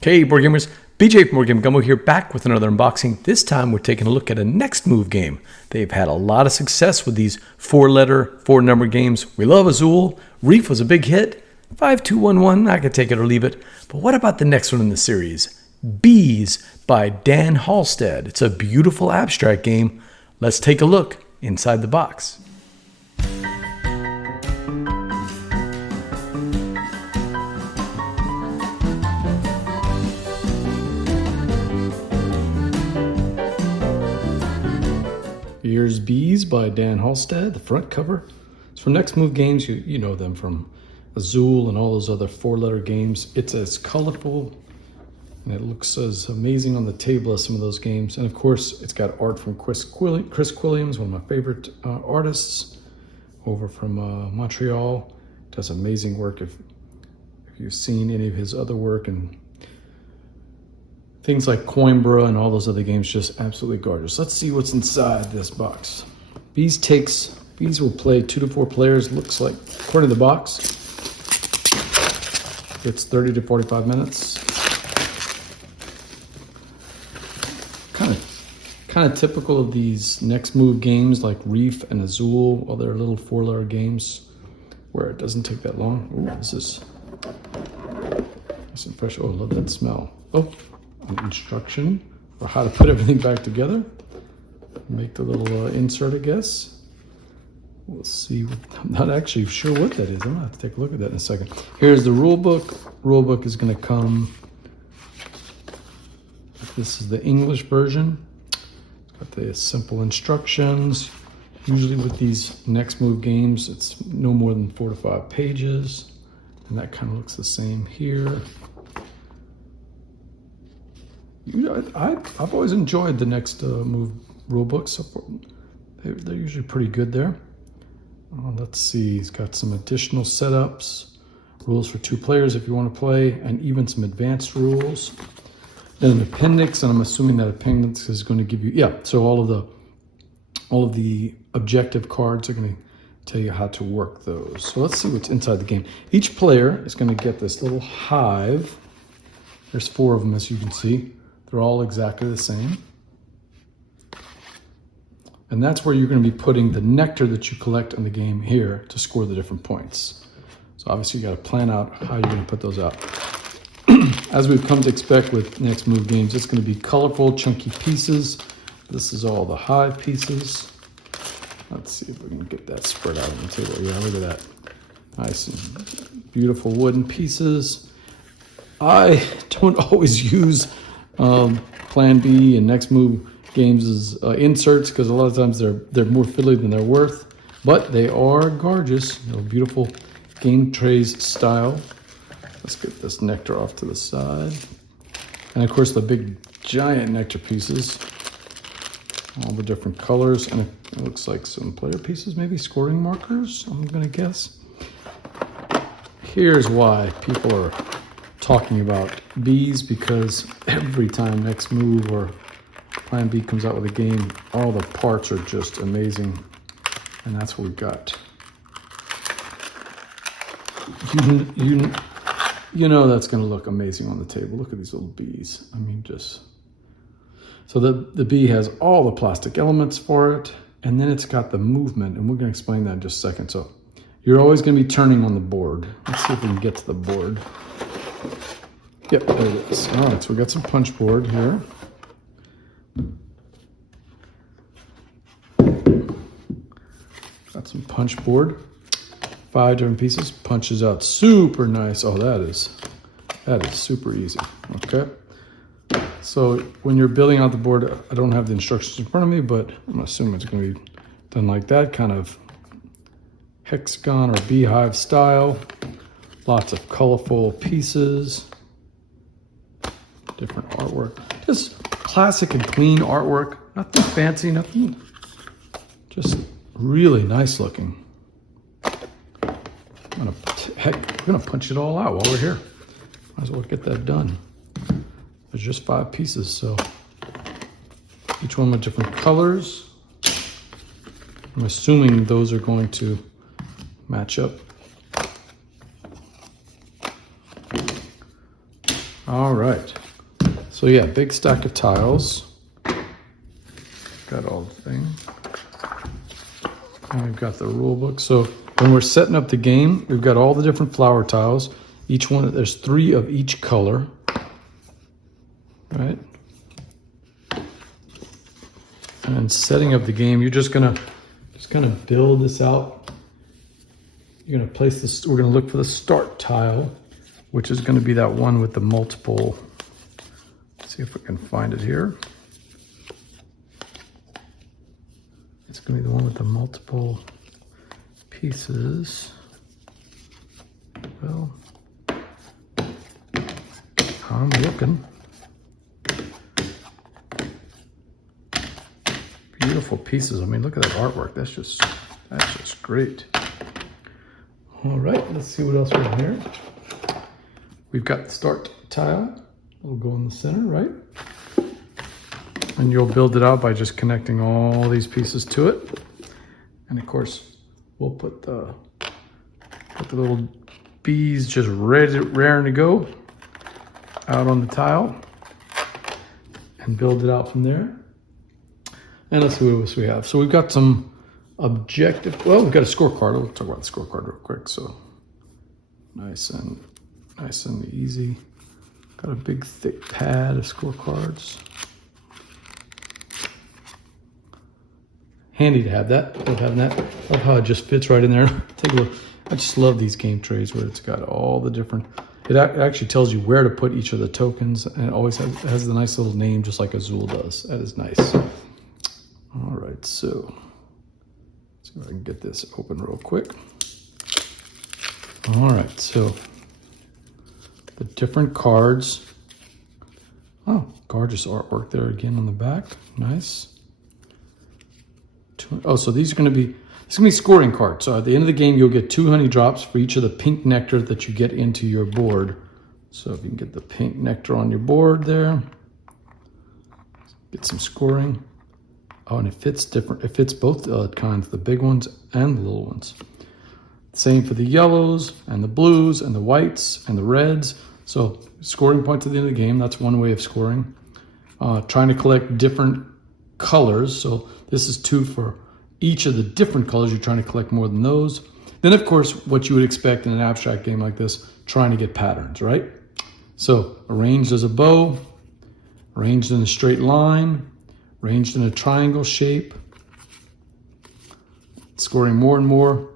Hey board gamers, BJ from Game Gumbo here, back with another unboxing. This time we're taking a look at a Next Move game. They've had a lot of success with these four-number games. We love Azul, Reef was a big hit, 5211, I could take it or leave it. But what about the next one in the series? BEEZ by Dan Halstad. It's a beautiful abstract game. Let's take a look inside the box. Here's BEEZ by Dan Halstad, the front cover. It's from Next Move Games. You know them from Azul and all those other four-letter games. It's as colorful and it looks as amazing on the table as some of those games. And of course, it's got art from Chris Quilliams, one of my favorite artists over from Montreal. Does amazing work. If you've seen any of his other work and things like Coimbra and all those other games, just absolutely gorgeous. Let's see what's inside this box. BEEZ will play 2 to 4 players, looks like, according to the box. It's 30 to 45 minutes. Kind of typical of these Next Move games like Reef and Azul, other little four-letter games where it doesn't take that long. Ooh, this is some fresh. Oh, I love that smell. Oh. Instruction for how to put everything back together. Make the little insert, I guess. We'll see. I'm not actually sure what that is. I'm gonna have to take a look at that in a second. Here's the rule book. Rule book is gonna come. This is the English version. It's got the simple instructions. Usually with these Next Move games, it's no more than 4 to 5 pages. And that kind of looks the same here. You know, I've always enjoyed the Next Move rule books. They're usually pretty good there. Let's see, he's got some additional setups, rules for 2 players if you want to play, and even some advanced rules. Then an appendix, and I'm assuming that appendix is going to give you, so all of the objective cards are going to tell you how to work those. So let's see what's inside the game. Each player is going to get this little hive. There's 4 of them, as you can see. They're all exactly the same. And that's where you're going to be putting the nectar that you collect in the game here to score the different points. So obviously you got to plan out how you're going to put those out. As we've come to expect with Next Move games, it's going to be colorful, chunky pieces. This is all the hive pieces. Let's see if we can get that spread out on the table. Yeah, look at that. Nice and beautiful wooden pieces. I don't always use Plan B and Next Move Games' inserts because a lot of times they're more fiddly than they're worth, but they are gorgeous. You know, beautiful game trays style. Let's get this nectar off to the side, and of course the big giant nectar pieces, all the different colors, and it looks like some player pieces, maybe scoring markers. I'm gonna guess. Here's why people are talking about BEEZ, because every time Next Move or Plan B comes out with a game, all the parts are just amazing, and that's what we got. You know that's going to look amazing on the table. Look at these little bees. I mean, just so the bee has all the plastic elements for it, and then it's got the movement, and we're going to explain that in just a second. So you're always going to be turning on the board. Let's see if we can get to the board. Yep, there it is. All right, so we got some punchboard here. Got some punchboard. 5 different pieces. Punches out super nice. Oh, that is super easy. Okay. So when you're building out the board, I don't have the instructions in front of me, but I'm assuming it's going to be done like that, kind of hexagon or beehive style. Lots of colorful pieces. Different artwork, just classic and clean artwork, nothing fancy, nothing, just really nice looking. We're gonna punch it all out while we're here. Might as well get that done. There's just 5 pieces, so each one with different colors. I'm assuming those are going to match up. All right. So yeah, big stack of tiles. Got all the things. And we've got the rule book. So when we're setting up the game, we've got all the different flower tiles. Each one, there's 3 of each color. Right? And setting up the game, you're just gonna build this out. You're gonna place this, we're gonna look for the start tile, which is gonna be that one with the multiple. Let's see if we can find it here. It's gonna be the one with the multiple pieces. Well, I'm looking. Beautiful pieces. I mean, look at that artwork. That's just great. All right, let's see what else we have here. We've got the start tile. It'll go in the center, right? And you'll build it out by just connecting all these pieces to it. And of course, we'll put the little bees just raring to go out on the tile and build it out from there. And let's see what else we have. So we've got some objective, well, we've got a scorecard. We'll talk about the scorecard real quick. So nice and easy. Got a big thick pad of scorecards. Handy to have that. Love having that. Love how it just fits right in there. Take a look. I just love these game trays where it's got all the different, it actually tells you where to put each of the tokens, and it always has the nice little name just like Azul does. That is nice. All right, so let's see if I can get this open real quick. All right, so the different cards. Oh, gorgeous artwork there again on the back. Nice. Oh, so these are going to be, it's going to be scoring cards. So at the end of the game, you'll get 2 honey drops for each of the pink nectar that you get into your board. So if you can get the pink nectar on your board there, get some scoring. Oh, and it fits different. It fits both kinds, the big ones and the little ones. Same for the yellows and the blues and the whites and the reds. So scoring points at the end of the game, that's one way of scoring. Trying to collect different colors. So this is 2 for each of the different colors. You're trying to collect more than those. Then of course, what you would expect in an abstract game like this, trying to get patterns, right? So arranged as a bow, arranged in a straight line, arranged in a triangle shape, scoring more and more.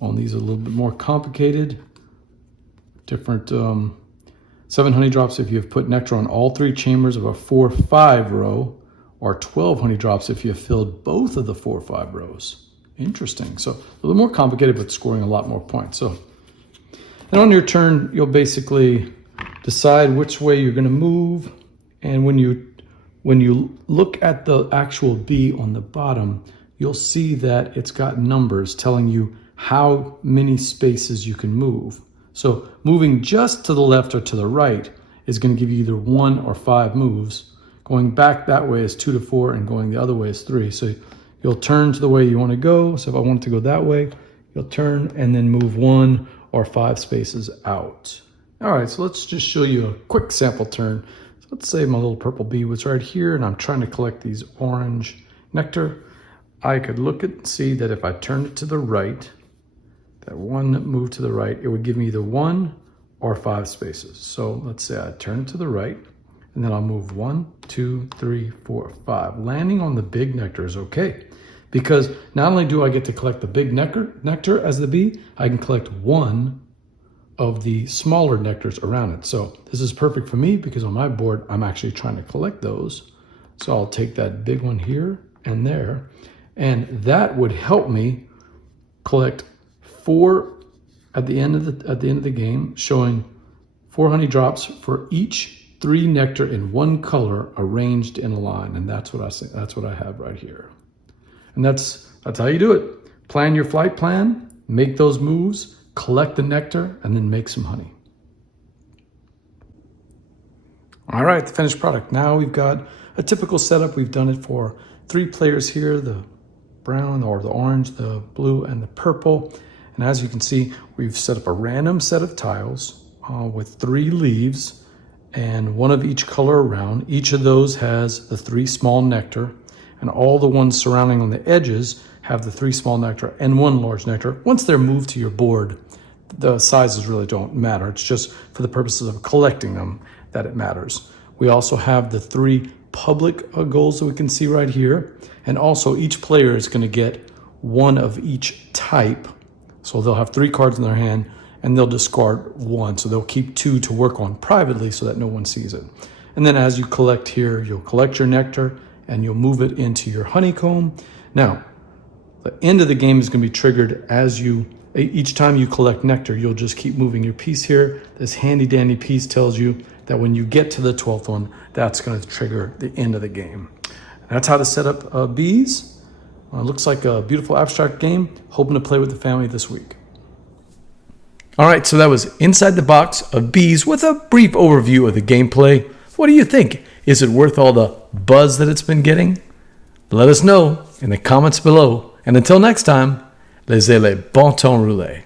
On these a little bit more complicated. Different 7 honey drops if you've put nectar on all 3 chambers of a 4-5 row, or 12 honey drops if you've filled both of the 4-5 rows. Interesting. So a little more complicated, but scoring a lot more points. So, and on your turn, you'll basically decide which way you're going to move. And when you look at the actual bee on the bottom, you'll see that it's got numbers telling you how many spaces you can move. So moving just to the left or to the right is going to give you either 1 or 5 moves. Going back that way is 2 to 4, and going the other way is 3. So you'll turn to the way you want to go. So if I want to go that way, you'll turn and then move 1 or 5 spaces out. All right, so let's just show you a quick sample turn. So let's say my little purple bee was right here and I'm trying to collect these orange nectar. I could look at and see that if I turned it to the right, that one move to the right, it would give me either 1 or 5 spaces. So let's say I turn it to the right, and then I'll move 1, 2, 3, 4, 5. Landing on the big nectar is okay, because not only do I get to collect the big nectar as the bee, I can collect 1 of the smaller nectars around it. So this is perfect for me because on my board, I'm actually trying to collect those. So I'll take that big one here and there, and that would help me collect 4 at the end of the game, showing 4 honey drops for each 3 nectar in 1 color arranged in a line, and that's what I say. That's what I have right here, and that's how you do it. Plan your flight plan, make those moves, collect the nectar, and then make some honey. All right, the finished product. Now we've got a typical setup. We've done it for 3 players here: the brown or the orange, the blue, and the purple. And as you can see, we've set up a random set of tiles with 3 leaves and 1 of each color around. Each of those has the 3 small nectar, and all the ones surrounding on the edges have the 3 small nectar and 1 large nectar. Once they're moved to your board, the sizes really don't matter. It's just for the purposes of collecting them that it matters. We also have the 3 public goals that we can see right here. And also each player is going to get 1 of each type. So they'll have 3 cards in their hand and they'll discard 1. So they'll keep 2 to work on privately so that no one sees it. And then as you collect here, you'll collect your nectar and you'll move it into your honeycomb. Now, the end of the game is going to be triggered as each time you collect nectar, you'll just keep moving your piece here. This handy dandy piece tells you that when you get to the 12th one, that's going to trigger the end of the game. That's how to set up BEEZ. Looks like a beautiful abstract game. Hoping to play with the family this week. All right, so that was inside the box of BEEZ with a brief overview of the gameplay. What do you think? Is it worth all the buzz that it's been getting? Let us know in the comments below. And until next time, laissez les bon temps rouler.